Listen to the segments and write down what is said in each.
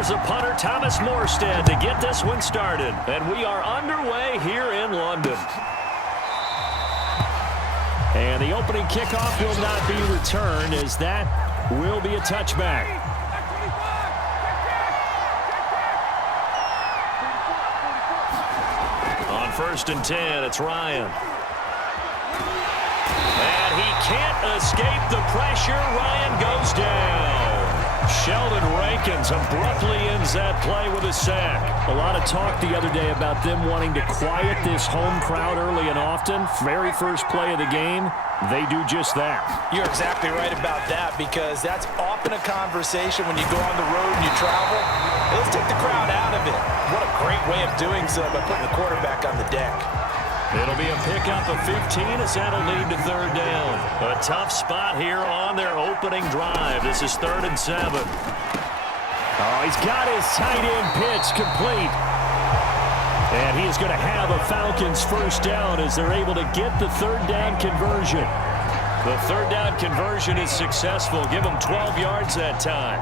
here's the punter, Thomas Morstead, to get this one started. And we are underway here in London. And the opening kickoff will not be returned, as that will be a touchback. On 1st and 10, it's Ryan. And he can't escape the pressure. Ryan goes down. Sheldon Rankins abruptly ends that play with a sack. A lot of talk the other day about them wanting to quiet this home crowd early and often. Very first play of the game, they do just that. You're exactly right about that, because that's often a conversation when you go on the road and you travel. Let's take the crowd out of it. What a great way of doing so by putting the quarterback on the deck. It'll be a pickup of 15 as that'll lead to 3rd down. A tough spot here on their opening drive. This is 3rd and 7. Oh, he's got his tight end pitch complete. And he is going to have a Falcons 1st down as they're able to get the 3rd down conversion. The 3rd down conversion is successful. Give them 12 yards that time.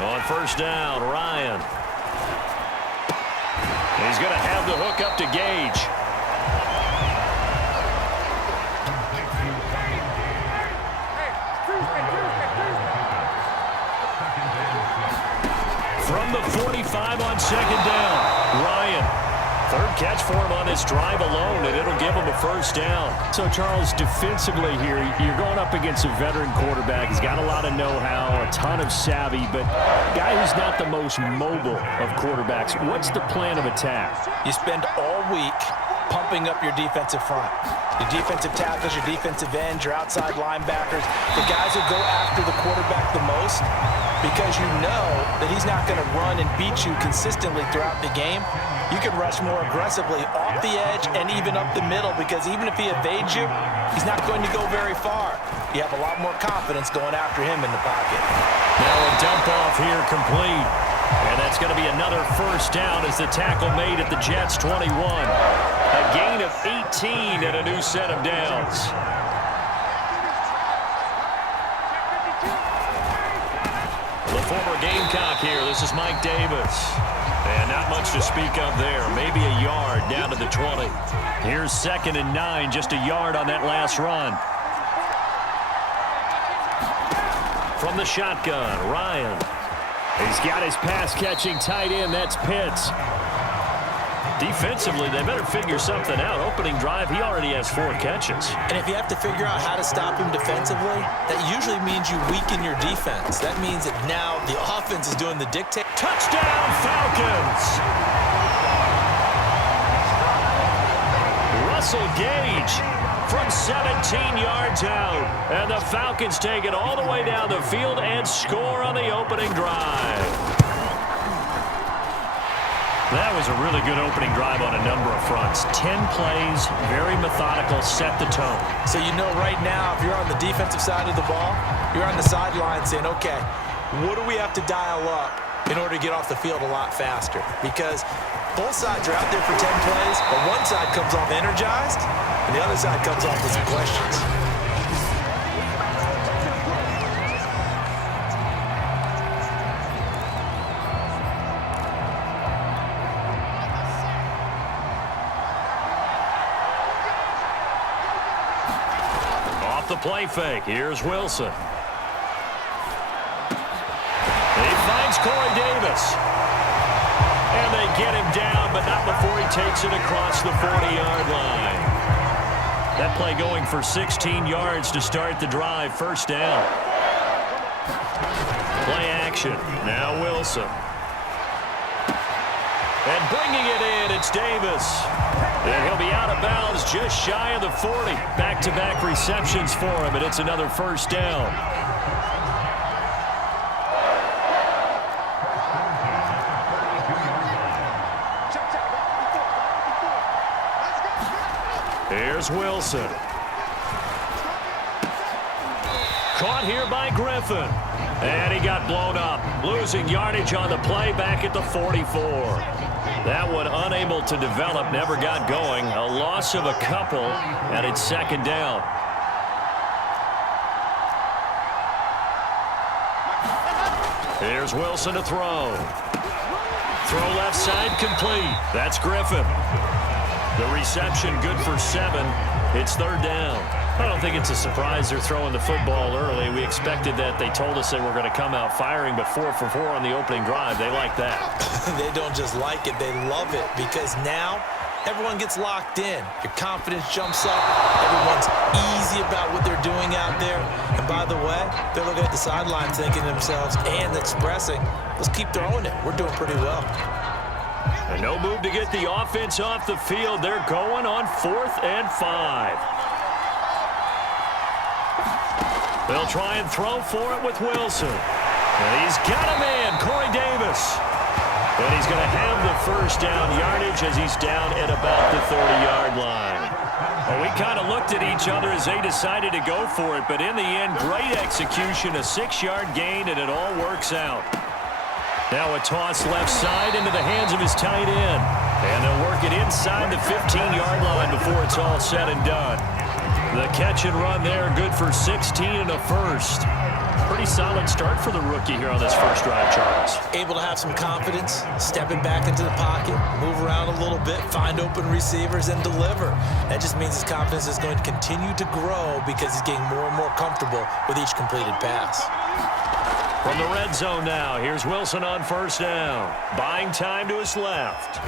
On 1st down, Ryan. He's going to have the hook up to Gage. From the 45 on 2nd down, Ryan. 3rd catch for him on this drive alone, and it'll give him a 1st down. So, Charles, defensively here, you're going up against a veteran quarterback. He's got a lot of know-how, a ton of savvy, but a guy who's not the most mobile of quarterbacks. What's the plan of attack? You spend all week pumping up your defensive front. Your defensive tackles, your defensive ends, your outside linebackers, the guys who go after the quarterback the most, because you know that he's not going to run and beat you consistently throughout the game. You can rush more aggressively off the edge and even up the middle, because even if he evades you, he's not going to go very far. You have a lot more confidence going after him in the pocket. Now a dump off here complete. And that's going to be another 1st down as the tackle made at the Jets' 21. A gain of 18 and a new set of downs. The former Gamecock here. This is Mike Davis. And not much to speak of there. Maybe a yard down to the 20. Here's 2nd and 9. Just a yard on that last run. From the shotgun, Ryan. He's got his pass-catching tight end. That's Pitts. Defensively, they better figure something out. Opening drive, he already has 4 catches. And if you have to figure out how to stop him defensively, that usually means you weaken your defense. That means that now the offense is doing the dictate. Touchdown, Falcons! Russell Gage from 17 yards out. And the Falcons take it all the way down the field and score on the opening drive. That was a really good opening drive on a number of fronts. 10 plays, very methodical, set the tone. So you know right now, if you're on the defensive side of the ball, you're on the sideline saying, okay, what do we have to dial up in order to get off the field a lot faster? Because both sides are out there for 10 plays, but one side comes off energized, and the other side comes off with some questions. The play fake. Here's Wilson. He finds Corey Davis. And they get him down, but not before he takes it across the 40-yard line. That play going for 16 yards to start the drive. 1st down. Play action. Now Wilson. And bringing it in, it's Davis. And he'll be out of bounds just shy of the 40. Back-to-back receptions for him, and it's another 1st down. Here's Wilson. Caught here by Griffin. And he got blown up, losing yardage on the play back at the 44. That one unable to develop, never got going. A loss of a couple, and it's second down. Here's Wilson to throw. Throw left side complete. That's Griffin. The reception good for 7. It's third down. I don't think it's a surprise they're throwing the football early. We expected that. They told us they were going to come out firing, but 4 for 4 on the opening drive. They like that. They don't just like it, they love it, because now everyone gets locked in. Your confidence jumps up. Everyone's easy about what they're doing out there. And by the way, they're looking at the sideline thinking to themselves and expressing, let's keep throwing it. We're doing pretty well. And no move to get the offense off the field. They're going on 4th and 5. They'll try and throw for it with Wilson. And he's got a man, Corey Davis. And he's going to have the first down yardage as he's down at about the 30-yard line. Well, we kind of looked at each other as they decided to go for it, but in the end, great execution, a 6-yard gain, and it all works out. Now a toss left side into the hands of his tight end. And they'll work it inside the 15-yard line before it's all said and done. The catch and run there, good for 16 and a first. Pretty solid start for the rookie here on this first drive, Charles. Able to have some confidence, stepping back into the pocket, move around a little bit, find open receivers, and deliver. That just means his confidence is going to continue to grow because he's getting more and more comfortable with each completed pass. From the red zone now, here's Wilson on first down. Buying time to his left.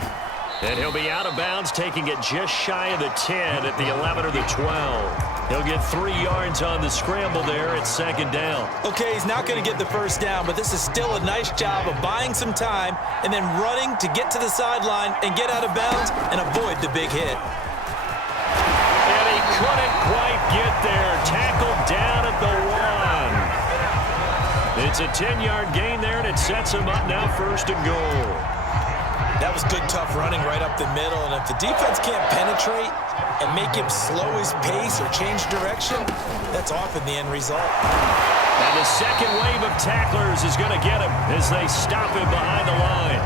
And he'll be out of bounds, taking it just shy of the 10 at the 11 or the 12. He'll get 3 yards on the scramble there at second down. Okay, he's not going to get the first down, but this is still a nice job of buying some time and then running to get to the sideline and get out of bounds and avoid the big hit. And he couldn't quite get there. Tackled down at the 1. It's a 10-yard gain there, and it sets him up now first and goal. That was good, tough running right up the middle, and if the defense can't penetrate and make him slow his pace or change direction, that's often the end result. And the second wave of tacklers is going to get him as they stop him behind the line.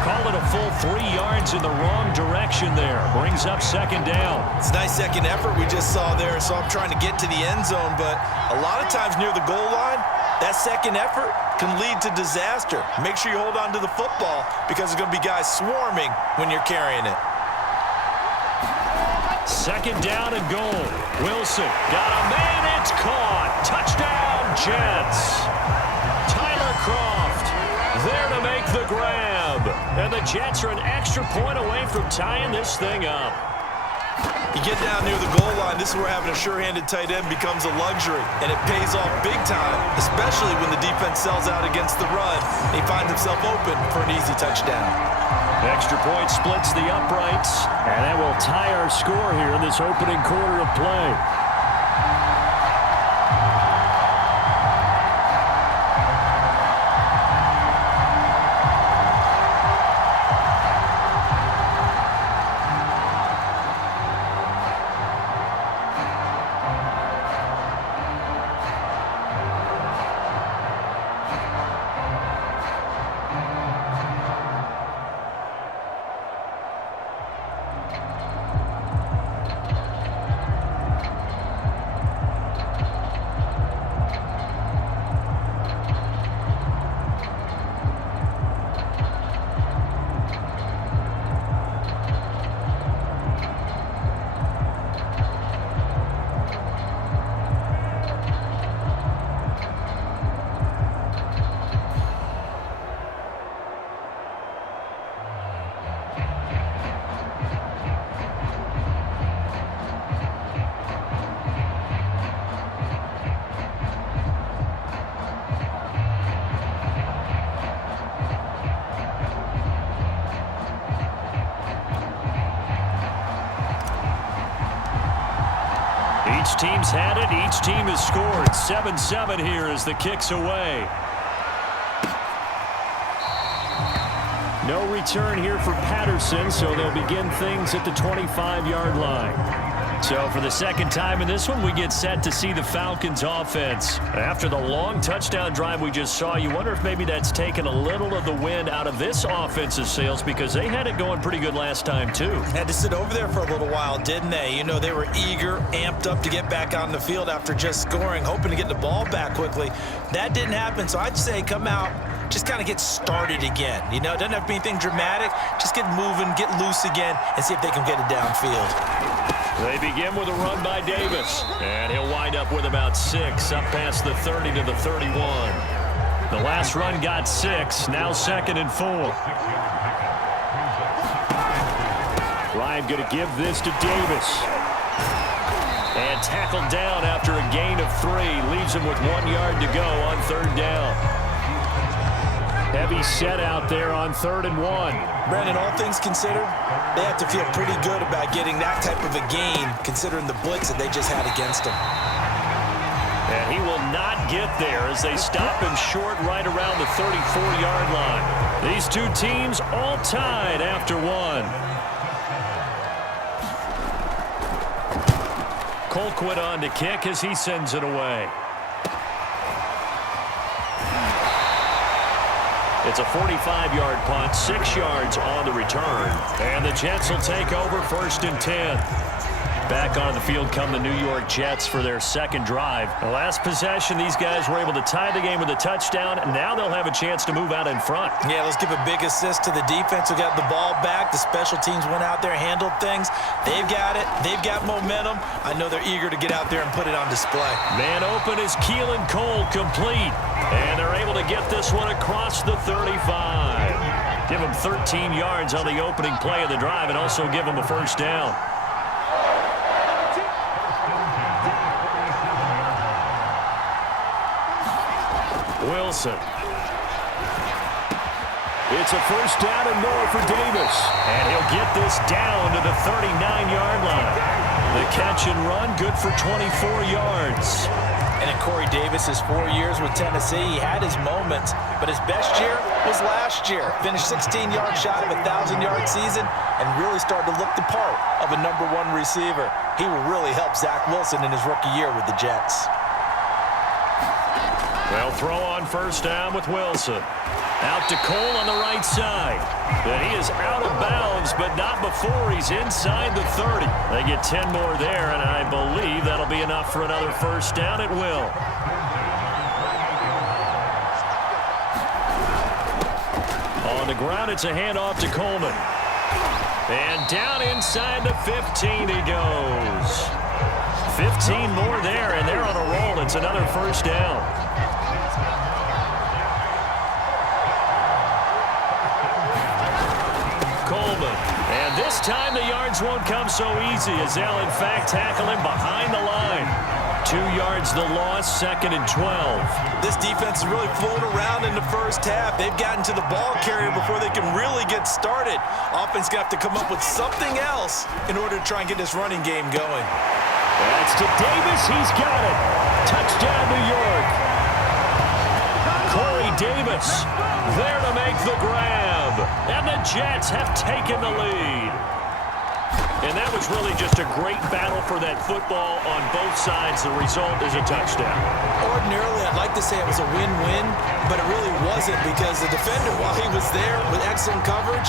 Call it a full 3 yards in the wrong direction there. Brings up second down. It's a nice second effort we just saw there, so I'm trying to get to the end zone, but a lot of times near the goal line, that second effort can lead to disaster. Make sure you hold on to the football because there's going to be guys swarming when you're carrying it. Second down and goal. Wilson got a man. It's caught. Touchdown, Jets. Tyler Kroft there to make the grab. And the Jets are an extra point away from tying this thing up. You get down near the goal line, this is where having a sure-handed tight end becomes a luxury, and it pays off big time, especially when the defense sells out against the run, and he finds himself open for an easy touchdown. Extra point splits the uprights, and that will tie our score here in this opening quarter of play. Each team's had it. Each team has scored. 7-7 here as the kick's away. No return here for Patterson, so they'll begin things at the 25-yard line. So for the second time in this one, we get set to see the Falcons offense. After the long touchdown drive we just saw, you wonder if maybe that's taken a little of the wind out of this offense's sails because they had it going pretty good last time too. Had to sit over there for a little while, didn't they? You know, they were eager, amped up to get back on the field after just scoring, hoping to get the ball back quickly. That didn't happen, so I'd say come out, just kind of get started again. You know, it doesn't have to be anything dramatic. Just get moving, get loose again, and see if they can get it downfield. They begin with a run by Davis, and he'll wind up with about 6, up past the 30 to the 31. The last run got 6, now 2nd and 4. Ryan going to give this to Davis. And tackled down after a gain of 3. Leaves him with 1 yard to go on 3rd down. Heavy set out there on 3rd and 1. Brandon, all things considered, they have to feel pretty good about getting that type of a gain, considering the blitz that they just had against them. And he will not get there as they stop him short right around the 34-yard line. These two teams all tied after 1. Colquitt on to kick as he sends it away. It's a 45-yard punt, 6 yards on the return. And the Jets will take over 1st and 10. Back on the field come the New York Jets for their second drive. The last possession, these guys were able to tie the game with a touchdown, and now they'll have a chance to move out in front. Yeah, let's give a big assist to the defense who got the ball back. The special teams went out there, handled things. They've got it. They've got momentum. I know they're eager to get out there and put it on display. Man open is Keelan Cole, complete. And they're able to get this one across the 35. Give them 13 yards on the opening play of the drive and also give them a 1st down. Wilson. It's a 1st down and more for Davis. And he'll get this down to the 39-yard line. The catch and run, good for 24 yards. And in Corey Davis's 4 years with Tennessee, he had his moments, but his best year was last year. Finished 16 yards shy of a 1,000-yard season and really started to look the part of a #1 receiver. He will really help Zach Wilson in his rookie year with the Jets. They'll throw on 1st down with Wilson. Out to Cole on the right side. And he is out of bounds, but not before he's inside the 30. They get 10 more there, and I believe that'll be enough for another 1st down at will. On the ground, it's a handoff to Coleman. And down inside the 15 he goes. 15 more there, and they're on a roll. It's another 1st down. Coleman. And this time the yards won't come so easy as they'll in fact tackle him behind the line. 2 yards the loss, 2nd and 12. This defense is really floating around in the first half. They've gotten to the ball carrier before they can really get started. Offense got to come up with something else in order to try and get this running game going. That's to Davis. He's got it. Touchdown, New York. Corey Davis there to make the grab. And the Jets have taken the lead. And that was really just a great battle for that football on both sides. The result is a touchdown. Ordinarily, I'd like to say it was a win-win, but it really wasn't because the defender, while he was there with excellent coverage,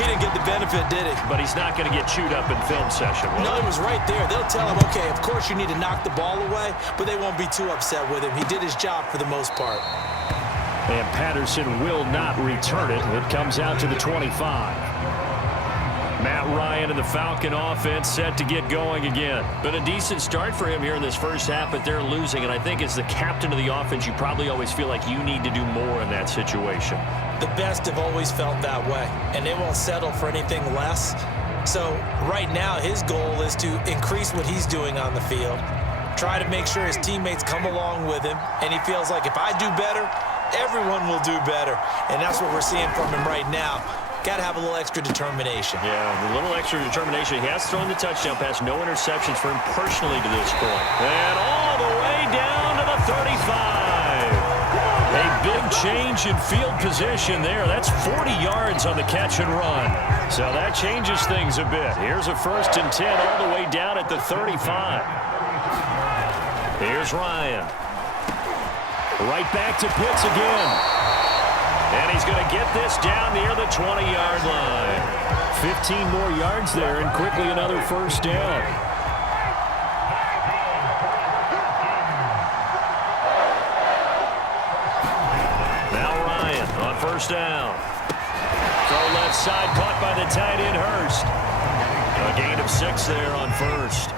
he didn't get the benefit, did he? But he's not going to get chewed up in film session, will No, he? he was right there. They'll tell him, okay, of course you need to knock the ball away, but they won't be too upset with him. He did his job for the most part. And Patterson will not return it. It comes out to the 25. Matt Ryan and the Falcon offense set to get going again. Been a decent start for him here in this first half, but they're losing. And I think as the captain of the offense, you probably always feel like you need to do more in that situation. The best have always felt that way, and they won't settle for anything less. So right now, his goal is to increase what he's doing on the field, try to make sure his teammates come along with him, and he feels like if I do better, everyone will do better. And that's what we're seeing from him right now. Got to have a little extra determination. Yeah, a little extra determination. He has thrown the touchdown pass. No interceptions for him personally to this point. And all the way down to the 35. A big change in field position there. That's 40 yards yards on the catch and run. So that changes things a bit. Here's a 1st and 10 all the way down at the 35. Here's Ryan. Right back to Pitts again. And he's going to get this down near the 20-yard line. 15 more yards there and quickly another 1st down. Now Ryan on 1st down. Throw left side, caught by the tight end Hurst. A gain of 6 there on 1st.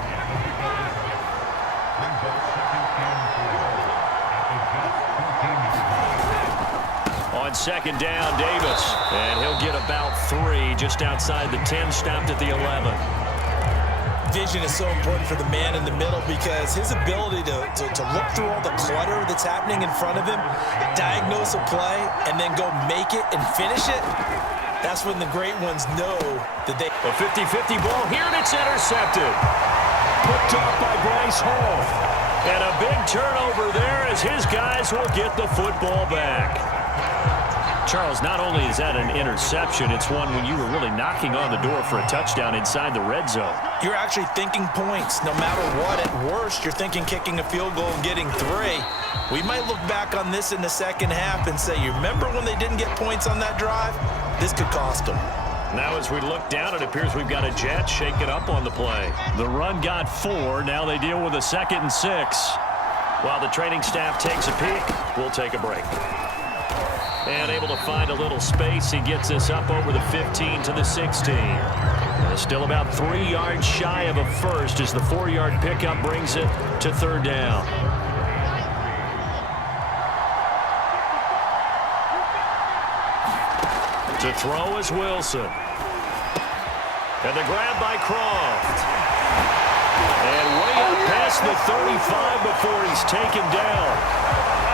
On 2nd down, Davis. And he'll get about 3 just outside the 10, stopped at the 11. Vision is so important for the man in the middle because his ability to look through all the clutter that's happening in front of him, diagnose a play, and then go make it and finish it, that's when the great ones know that they... A 50-50 ball here, and it's intercepted. Picked off by Bryce Hall. And a big turnover there as his guys will get the football back. Charles, not only is that an interception, it's one when you were really knocking on the door for a touchdown inside the red zone. You're actually thinking points. No matter what, at worst, you're thinking kicking a field goal and getting 3. We might look back on this in the second half and say, you remember when they didn't get points on that drive? This could cost them. Now as we look down, it appears we've got a jet shake it up on the play. The run got 4. Now they deal with a 2nd and 6. While the training staff takes a peek, we'll take a break. And able to find a little space. He gets this up over the 15 to the 16. Still about 3 yards shy of a first as the 4-yard pickup brings it to 3rd down. To throw is Wilson. And the grab by Croft. And way up past the 35 before he's taken down.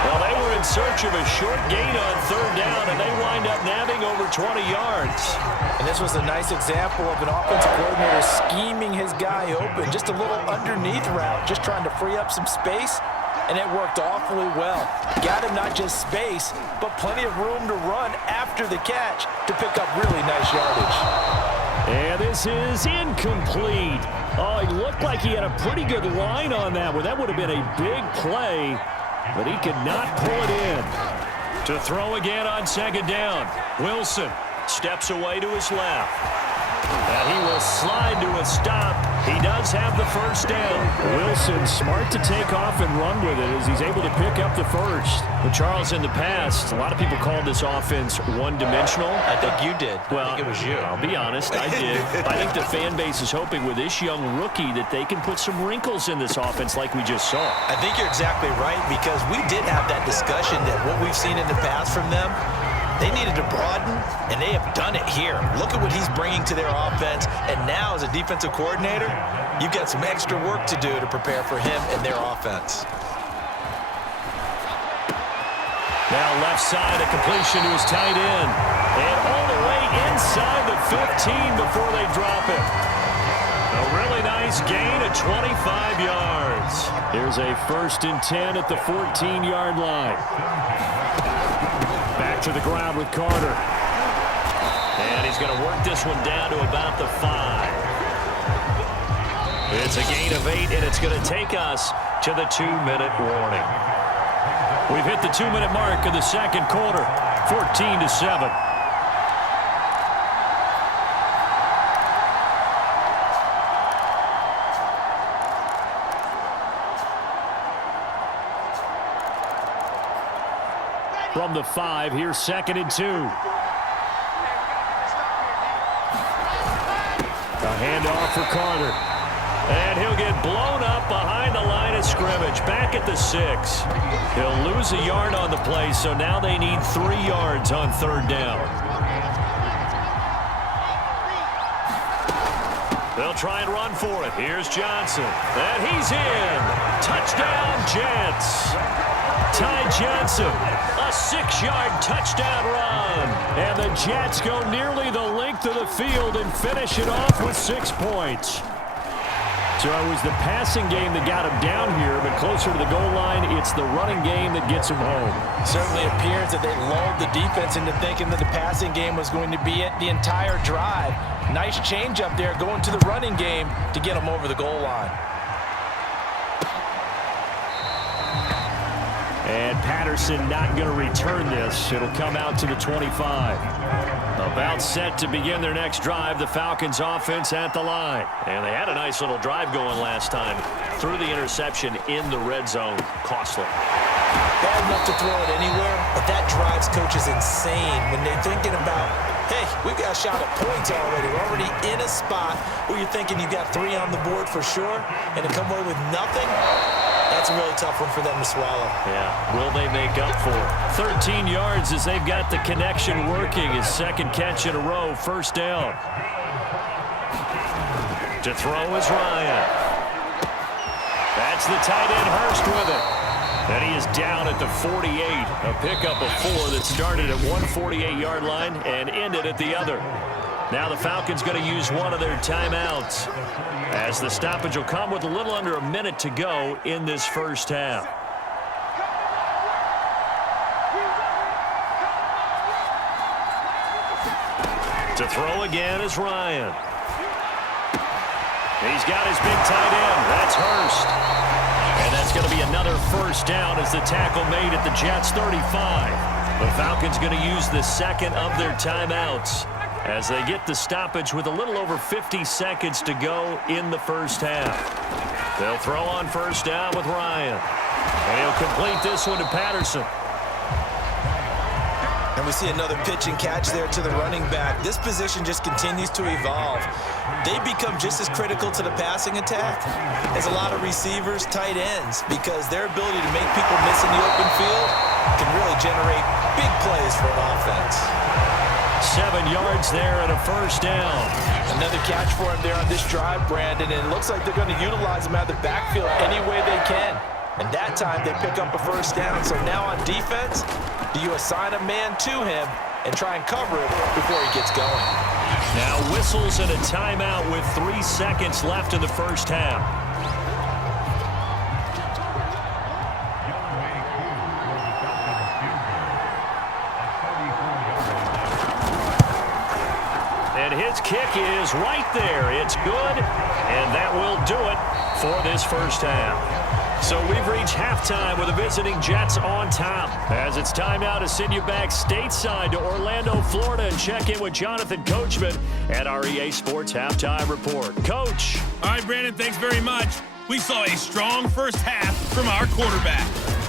Well, they were in search of a short gain on 3rd down, and they wind up nabbing over 20 yards. And this was a nice example of an offensive coordinator scheming his guy open. Just a little underneath route, just trying to free up some space, and it worked awfully well. Got him not just space, but plenty of room to run after the catch to pick up really nice yardage. And this is incomplete. Oh, he looked like he had a pretty good line on that one. That would have been a big play, but he could not pull it in. To throw again on 2nd down. Wilson steps away to his left. And he will slide to a stop. He does have the 1st down. Wilson smart to take off and run with it as he's able to pick up the 1st. But Charles, in the past, a lot of people called this offense one-dimensional. I think you did. Well, I think it was you. I'll be honest, I did. I think the fan base is hoping with this young rookie that they can put some wrinkles in this offense like we just saw. I think you're exactly right because we did have that discussion that what we've seen in the past from them, they needed to broaden, and they have done it here. Look at what he's bringing to their offense, and now as a defensive coordinator, you've got some extra work to do to prepare for him and their offense. Now left side, a completion to his tight end. And all the way inside the 15 before they drop it. A really nice gain of 25 yards. Here's a 1st and 10 at the 14-yard line. Back to the ground with Carter. And he's going to work this one down to about the 5. It's a gain of 8, and it's going to take us to the 2-minute warning. We've hit the 2-minute mark of the 2nd quarter, 14-7. From the 5, here's 2nd and 2. A handoff for Carter. And he'll get blown up behind the line of scrimmage. Back at the 6. He'll lose a yard on the play, so now they need 3 yards on 3rd down. They'll try and run for it. Here's Johnson. And he's in. Touchdown, Jets. Ty Johnson, a 6-yard touchdown run. And the Jets go nearly the length of the field and finish it off with 6 points. So it was the passing game that got him down here, but closer to the goal line, it's the running game that gets him home. Certainly appears that they lulled the defense into thinking that the passing game was going to be it the entire drive. Nice change up there going to the running game to get him over the goal line. And Patterson not going to return this. It'll come out to the 25. About set to begin their next drive, the Falcons offense at the line. And they had a nice little drive going last time. Threw the interception in the red zone. Costly. Bad enough to throw it anywhere, but that drives coaches insane when they're thinking about, hey, we've got a shot at points already. We're already in a spot where you're thinking you got 3 on the board for sure, and to come away with nothing, that's a really tough one for them to swallow. Yeah, will they make up for it? 13 yards as they've got the connection working. His second catch in a row, first down. To throw is Ryan. That's the tight end Hurst with it. And he is down at the 48. A pickup of 4 that started at one 48-yard line and ended at the other. Now the Falcons going to use one of their timeouts, as the stoppage will come with a little under a minute to go in this first half. To throw again is Ryan. He's got his big tight end. That's Hurst. And that's going to be another first down as the tackle made at the Jets' 35. The Falcons going to use the second of their timeouts as they get the stoppage with a little over 50 seconds to go in the first half. They'll throw on first down with Ryan. And he'll complete this one to Patterson. And we see another pitch and catch there to the running back. This position just continues to evolve. They become just as critical to the passing attack as a lot of receivers, tight ends, because their ability to make people miss in the open field can really generate big plays for an offense. 7 yards there and a first down. Another catch for him there on this drive, Brandon, and it looks like they're going to utilize him out of the backfield any way they can. And that time they pick up a first down. So now on defense, do you assign a man to him and try and cover it before he gets going? Now whistles and a timeout with 3 seconds left in the first half. And his kick is right there. It's good, and that will do it for this first half. So we've reached halftime with the visiting Jets on top, as it's time now to send you back stateside to Orlando, Florida, and check in with Jonathan Coachman at our EA Sports Halftime Report. Coach. All right, Brandon, thanks very much. We saw a strong first half from our quarterback.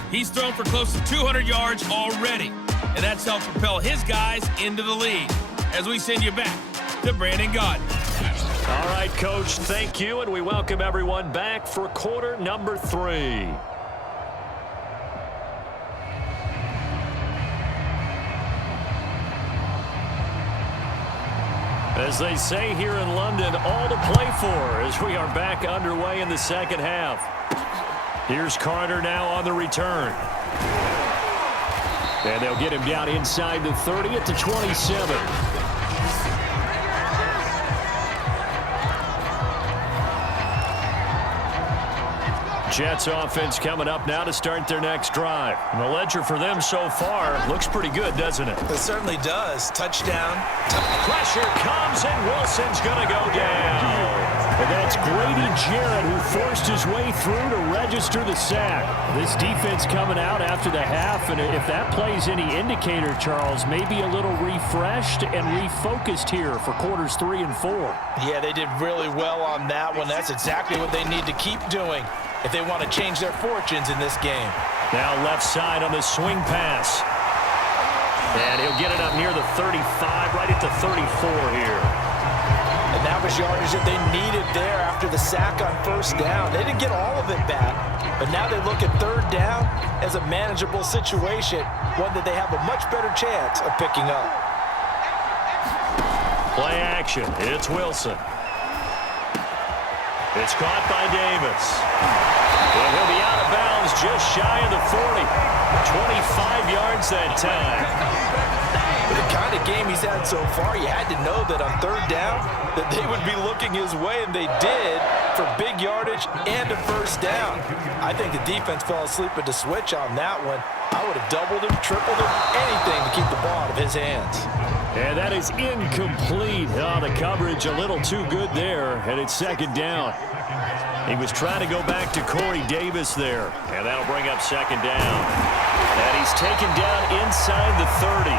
He's thrown for close to 200 yards already, and that's helped propel his guys into the lead. As we send you back to Brandon Gaudin. All right, Coach, thank you, and we welcome everyone back for quarter number 3. As they say here in London, all to play for as we are back underway in the second half. Here's Carter now on the return. And they'll get him down inside the 30 at the 27. Jets offense coming up now to start their next drive. And the ledger for them so far looks pretty good, doesn't it? It certainly does. Touchdown. Pressure comes, and Wilson's going to go down. And that's Grady Jarrett who forced his way through to register the sack. This defense coming out after the half, and if that plays any indicator, Charles, maybe a little refreshed and refocused here for quarters 3 and 4. Yeah, they did really well on that one. That's exactly what they need to keep doing if they want to change their fortunes in this game. Now left side on the swing pass. And he'll get it up near the 35, right at the 34 here. And that was yardage that they needed there after the sack on first down. They didn't get all of it back, but now they look at third down as a manageable situation, one that they have a much better chance of picking up. Play action. It's Wilson. It's caught by Davis. And he'll be out of bounds just shy of the 40. 25 yards that time. With the kind of game he's had so far, you had to know that on third down that they would be looking his way, and they did for big yardage and a first down. I think the defense fell asleep at the switch on that one. I would have doubled him, tripled him, anything to keep the ball out of his hands. And that is incomplete. Oh, the coverage a little too good there, and it's second down. He was trying to go back to Corey Davis there, and that'll bring up second down. And he's taken down inside the 30.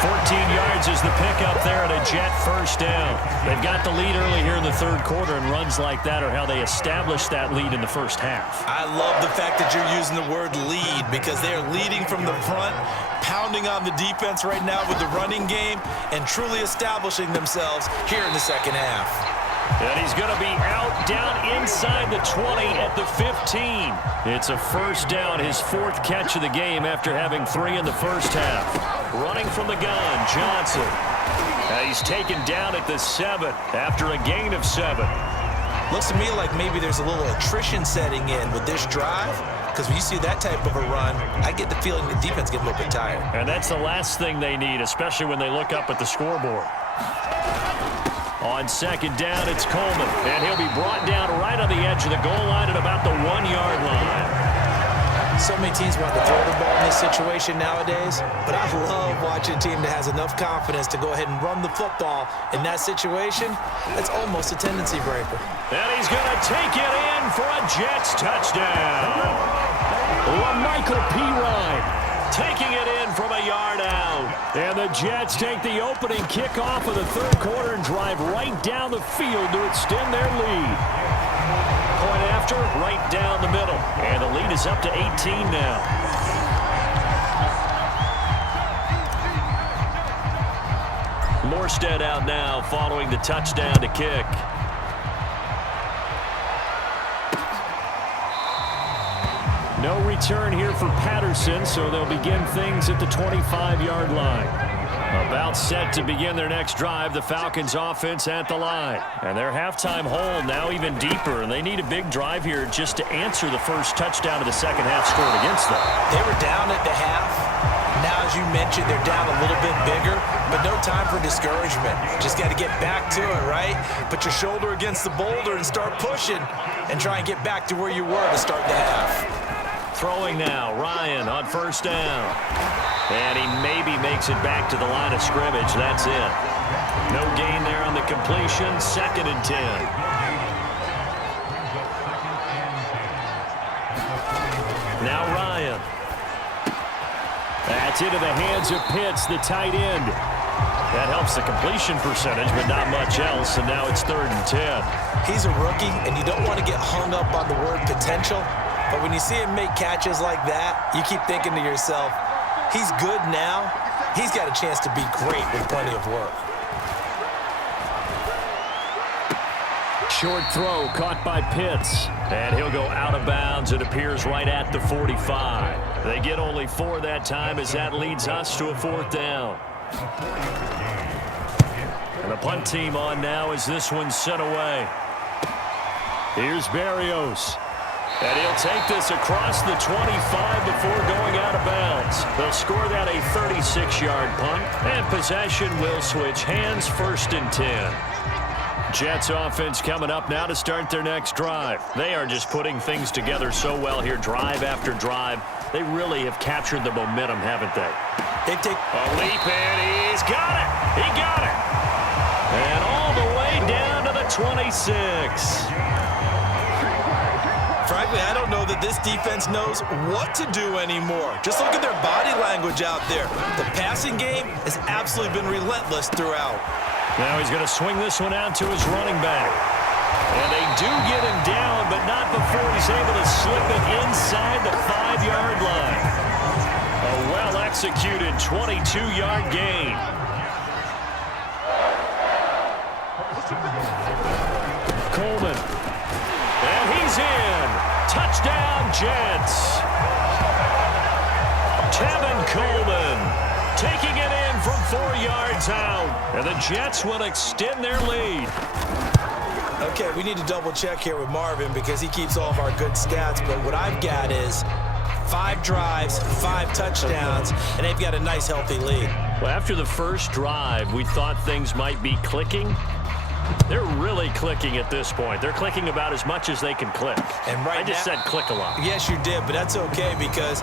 14 yards is the pickup there at a Jet first down. They've got the lead early here in the third quarter, and runs like that are how they established that lead in the first half. I love the fact that you're using the word lead because they are leading from the front, pounding on the defense right now with the running game, and truly establishing themselves here in the second half. And he's going to be out down inside the 20 at the 15. It's a first down, his fourth catch of the game after having 3 in the first half. Running from the gun, Johnson. He's taken down at the 7 after a gain of 7. Looks to me like maybe there's a little attrition setting in with this drive, because when you see that type of a run, I get the feeling the defense gets a little bit tired. And that's the last thing they need, especially when they look up at the scoreboard. On second down, it's Coleman, and he'll be brought down right on the edge of the goal line at about the 1-yard line. So many teams want to throw the ball in this situation nowadays, but I love watching a team that has enough confidence to go ahead and run the football in that situation. That's almost a tendency breaker. And he's going to take it in for a Jets touchdown. Michael Pirine taking it in from a yard out. And the Jets take the opening kickoff of the third quarter and drive right down the field to extend their lead. Point after, right down the middle. And the lead is up to 18 now. Morstead out now following the touchdown to kick. No return here for Patterson, so they'll begin things at the 25-yard line. About set to begin their next drive, the Falcons offense at the line. And their halftime hole now even deeper, and they need a big drive here just to answer the first touchdown of the second half scored against them. They were down at the half. Now, as you mentioned, they're down a little bit bigger, but no time for discouragement. Just got to get back to it, right? Put your shoulder against the boulder and start pushing and try and get back to where you were to start the half. Throwing now, Ryan on first down. And he maybe makes it back to the line of scrimmage. That's it. No gain there on the completion. 2nd and 10. Now Ryan. That's into the hands of Pitts, the tight end. That helps the completion percentage, but not much else. And now it's 3rd and 10. He's a rookie, and you don't want to get hung up on the word potential. But when you see him make catches like that, you keep thinking to yourself, he's good now. He's got a chance to be great with plenty of work. Short throw caught by Pitts. And he'll go out of bounds. It appears right at the 45. They get only 4 that time as that leads us to a 4th down. And the punt team on now as this one's sent away. Here's Berrios. And he'll take this across the 25 before going out of bounds. They'll score that a 36-yard punt, and possession will switch hands, 1st and 10. Jets offense coming up now to start their next drive. They are just putting things together so well here, drive after drive. They really have captured the momentum, haven't they? They take a leap, and he's got it. He got it. And all the way down to the 26. Frankly, I don't know that this defense knows what to do anymore. Just look at their body language out there. The passing game has absolutely been relentless throughout. Now he's going to swing this one out to his running back. And they do get him down, but not before he's able to slip it inside the 5-yard line. A well-executed 22-yard gain. Coleman. And he's in. Touchdown, Jets. Tevin Coleman taking it in from 4 yards out. And the Jets will extend their lead. Okay, we need to double check here with Marvin because he keeps all of our good stats. But what I've got is 5 drives, 5 touchdowns, and they've got a nice, healthy lead. Well, after the first drive, we thought things might be clicking. They're really clicking at this point. They're clicking about as much as they can click. And right I just now, said click a lot. Yes, you did, but that's okay because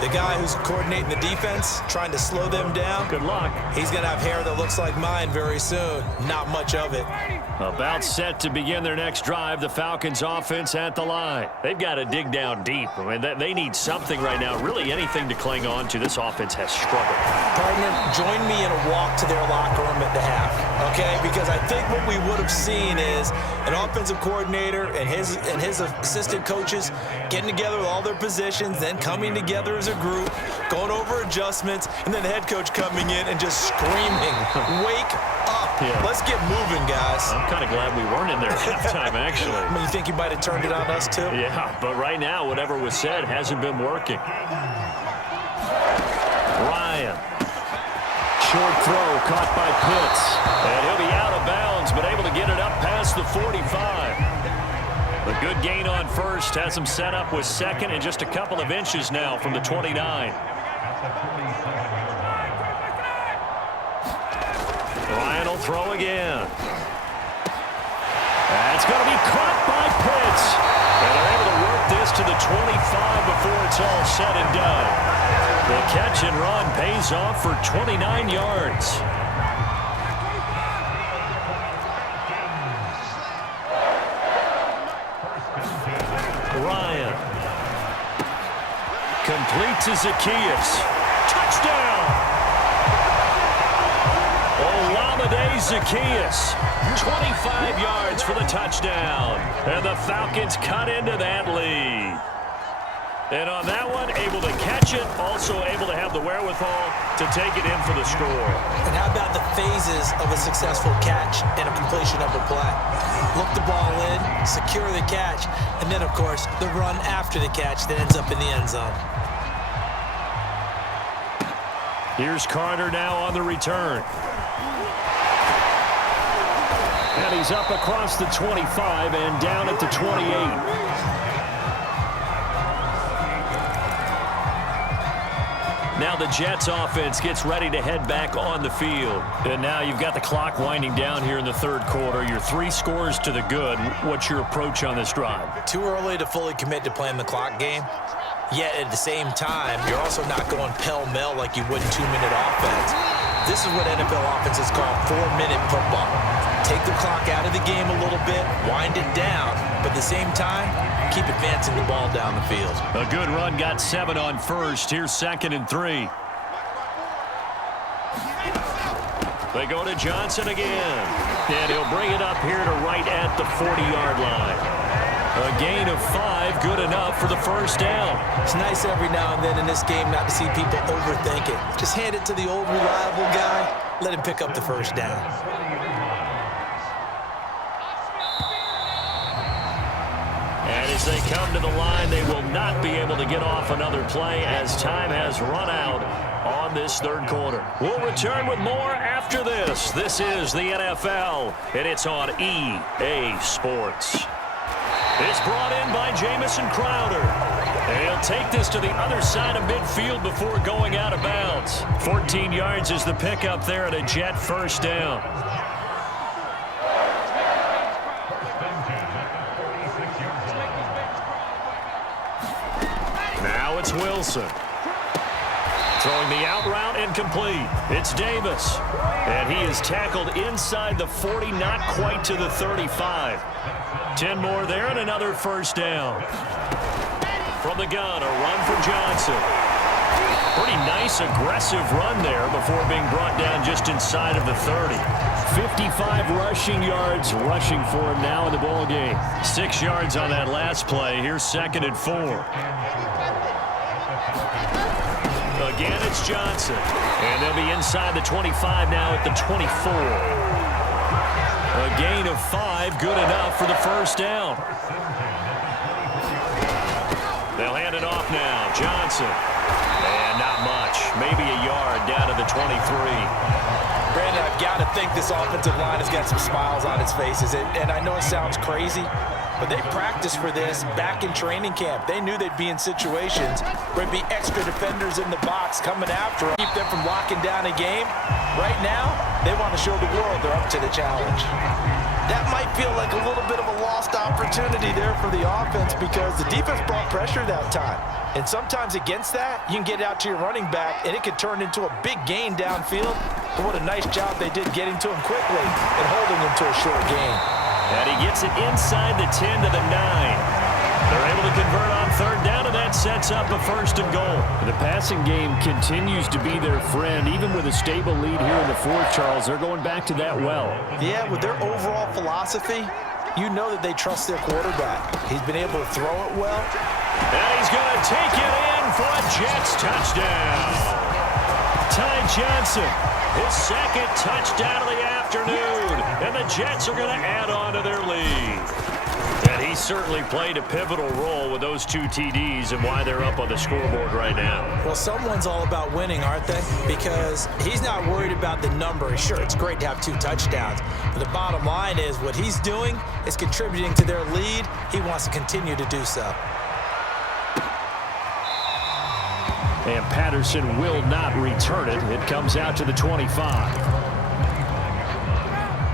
the guy who's coordinating the defense, trying to slow them down, Good luck. he's going to have hair that looks like mine very soon. Not much of it. About set to begin their next drive, the Falcons offense at the line. They've got to dig down deep. I mean, they need something right now, really anything to cling on to. This offense has struggled. Partner, join me in a walk to their locker room at the half, okay? Because I think what we would have seen is an offensive coordinator and his assistant coaches getting together with all their positions, then coming together as a group, going over adjustments, and then the head coach coming in and just screaming, wake up. Yeah. Let's get moving, guys. I'm kind of glad we weren't in there at halftime, actually. I mean, you think you might have turned it on us, too? Yeah, but right now, whatever was said hasn't been working. Ryan. Short throw caught by Pitts. And he'll be out of bounds, but able to get it up past the 45. A good gain on first has him set up with second and just a couple of inches now from the 29. Ryan will throw again. That's going to be caught by Pitts. And they're able to work this to the 25 before it's all said and done. The catch and run pays off for 29 yards. Ryan. Complete to Zacchaeus. Touchdown! Olamide Zacchaeus, 25 yards for the touchdown. And the Falcons cut into that lead. And on that one, able to catch it, also able to have the wherewithal to take it in for the score. And how about the phases of a successful catch and a completion of a play? Look the ball in, secure the catch, and then, of course, the run after the catch that ends up in the end zone. Here's Carter now on the return. And he's up across the 25 and down at the 28. Now the Jets offense gets ready to head back on the field. And now you've got the clock winding down here in the third quarter. You're 3 scores to the good. What's your approach on this drive? Too early to fully commit to playing the clock game. Yet at the same time, you're also not going pell-mell like you would 2-minute offense. This is what NFL offenses call 4-minute football. Take the clock out of the game a little bit, wind it down, but at the same time, keep advancing the ball down the field. A good run, got 7 on first. Here's 2nd and 3. They go to Johnson again. And he'll bring it up here to right at the 40-yard line. A gain of 5, good enough for the first down. It's nice every now and then in this game not to see people overthink it. Just hand it to the old reliable guy, let him pick up the first down. And as they come to the line, they will not be able to get off another play as time has run out on this third quarter. We'll return with more after this. This is the NFL, and it's on EA Sports. It's brought in by Jamison Crowder. And he'll take this to the other side of midfield before going out of bounds. 14 yards is the pickup there at a Jet first down. Now it's Wilson. Throwing the out route incomplete. It's Davis. And he is tackled inside the 40, not quite to the 35. 10 more there and another first down. From the gun, a run for Johnson. Pretty nice, aggressive run there before being brought down just inside of the 30. 55 rushing yards rushing for him now in the ball game. 6 yards on that last play. Here's 2nd and 4. Again, it's Johnson. And they'll be inside the 25 now at the 24. A gain of 5, good enough for the first down. They'll hand it off now. Johnson. And not much. Maybe a yard down to the 23. Brandon, I've got to think think this offensive line has got some smiles on its faces. And I know it sounds crazy, but they practiced for this back in training camp. They knew they'd be in situations where there'd be extra defenders in the box coming after them, keep them from locking down a game. Right now, they want to show the world they're up to the challenge. That might feel like a little bit of a lost opportunity there for the offense because the defense brought pressure that time. And sometimes against that, you can get it out to your running back, and it could turn into a big gain downfield. But what a nice job they did getting to him quickly and holding him to a short gain. And he gets it inside the 10 to the 9. They're able to convert on third down, and that sets up a first and goal. The passing game continues to be their friend. Even with a stable lead here in the fourth, Charles, they're going back to that well. Yeah, with their overall philosophy, you know that they trust their quarterback. He's been able to throw it well. And he's going to take it in for a Jets touchdown. Ty Johnson, his second touchdown of the afternoon. And the Jets are going to add on to their lead. And he certainly played a pivotal role with those 2 TDs and why they're up on the scoreboard right now. Well, someone's all about winning, aren't they? Because he's not worried about the number. Sure, it's great to have 2 touchdowns. But the bottom line is what he's doing is contributing to their lead. He wants to continue to do so. And Patterson will not return it. It comes out to the 25.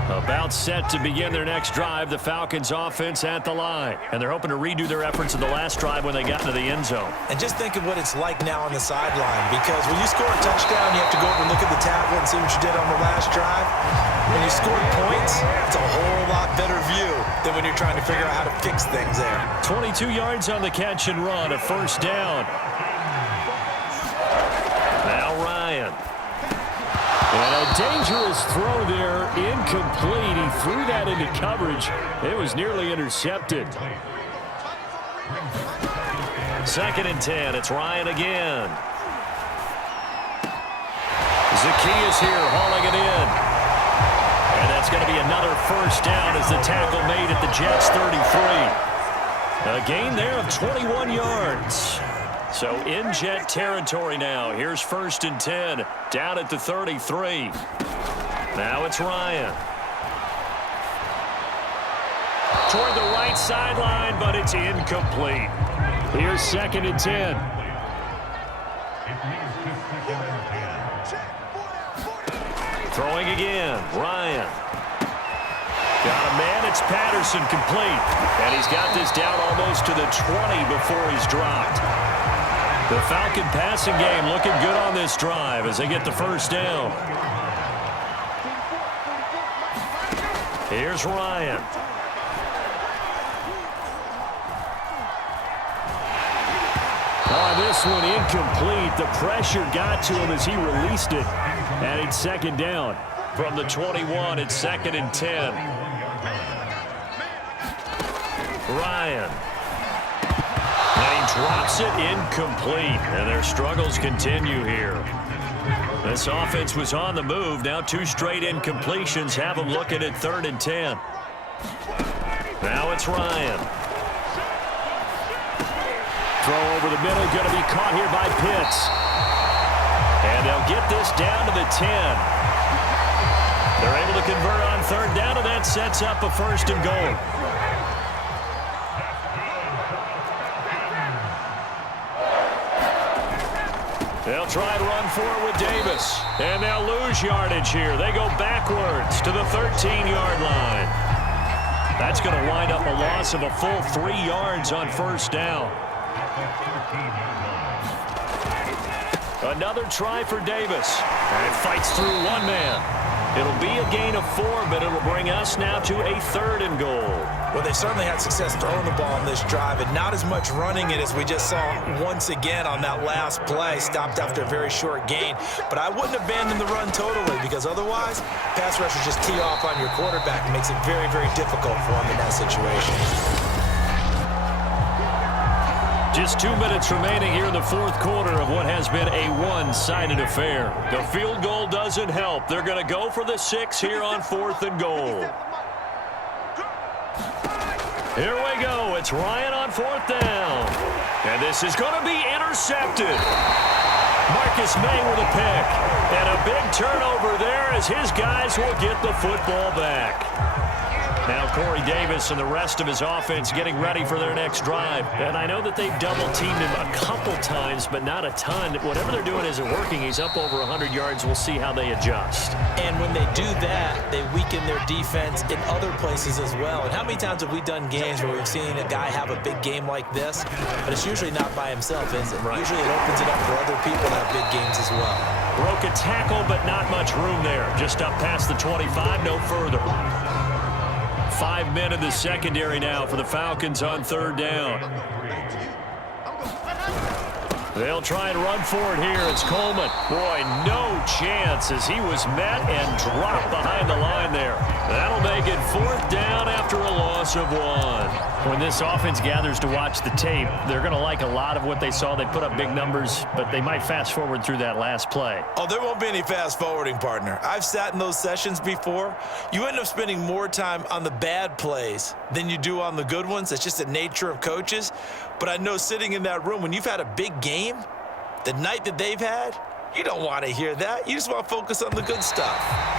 About set to begin their next drive, the Falcons offense at the line. And they're hoping to redo their efforts in the last drive when they got into the end zone. And just think of what it's like now on the sideline, because when you score a touchdown, you have to go over and look at the tablet and see what you did on the last drive. When you score points, it's a whole lot better view than when you're trying to figure out how to fix things there. 22 yards on the catch and run, a first down. Now Ryan. And a dangerous throw there, incomplete. He threw that into coverage. It was nearly intercepted. 2nd and 10. It's Ryan again. Zacchaeus here hauling it in. And that's going to be another first down as the tackle made at the Jets 33. A gain there of 21 yards. So in Jet territory now. Here's 1st and 10. Down at the 33. Now it's Ryan. Toward the right sideline, but it's incomplete. Here's 2nd and 10. Throwing again. Ryan. Got a man. It's Patterson complete. And he's got this down almost to the 20 before he's dropped. The Falcon passing game looking good on this drive as they get the first down. Here's Ryan. This one incomplete. The pressure got to him as he released it. And it's 2nd down. From the 21, it's 2nd and 10. Ryan. And he drops it incomplete. And their struggles continue here. This offense was on the move. Now 2 straight incompletions have them looking at 3rd and 10. Now it's Ryan. Throw over the middle, going to be caught here by Pitts. And they'll get this down to the 10. They're able to convert on 3rd down, and that sets up a 1st and goal. They'll try and run for it with Davis. And they'll lose yardage here. They go backwards to the 13-yard line. That's going to wind up a loss of a full 3 yards on 1st down. Another try for Davis. And fights through one man. It'll be a gain of 4, but it'll bring us now to a 3rd and goal. Well, they certainly had success throwing the ball on this drive, and not as much running it as we just saw once again on that last play. Stopped after a very short gain. But I wouldn't abandon the run totally, because otherwise, pass rushers just tee off on your quarterback. It makes it very, very difficult for him in that situation. Just 2 minutes remaining here in the 4th quarter of what has been a one-sided affair. The field goal doesn't help. They're going to go for the 6 here on 4th and goal. Here we go. It's Ryan on 4th down. And this is going to be intercepted. Marcus May with a pick. And a big turnover there as his guys will get the football back. Now Corey Davis and the rest of his offense getting ready for their next drive. And I know that they've double-teamed him a couple times, but not a ton. Whatever they're doing isn't working. He's up over 100 yards. We'll see how they adjust. And when they do that, they weaken their defense in other places as well. And how many times have we done games where we've seen a guy have a big game like this, but it's usually not by himself, is it? Right. Usually it opens it up for other people to have big games as well. Broke a tackle, but not much room there. Just up past the 25, no further. 5 men in the secondary now for the Falcons on third down. They'll try and run for it here. It's Coleman. Boy, no chance as he was met and dropped behind the line there. That'll make it fourth down after a loss of 1. When this offense gathers to watch the tape, they're going to like a lot of what they saw. They put up big numbers, but they might fast forward through that last play. Oh, there won't be any fast forwarding, partner. I've sat in those sessions before. You end up spending more time on the bad plays than you do on the good ones. That's just the nature of coaches. But I know sitting in that room, when you've had a big game, the night that they've had, you don't want to hear that. You just want to focus on the good stuff.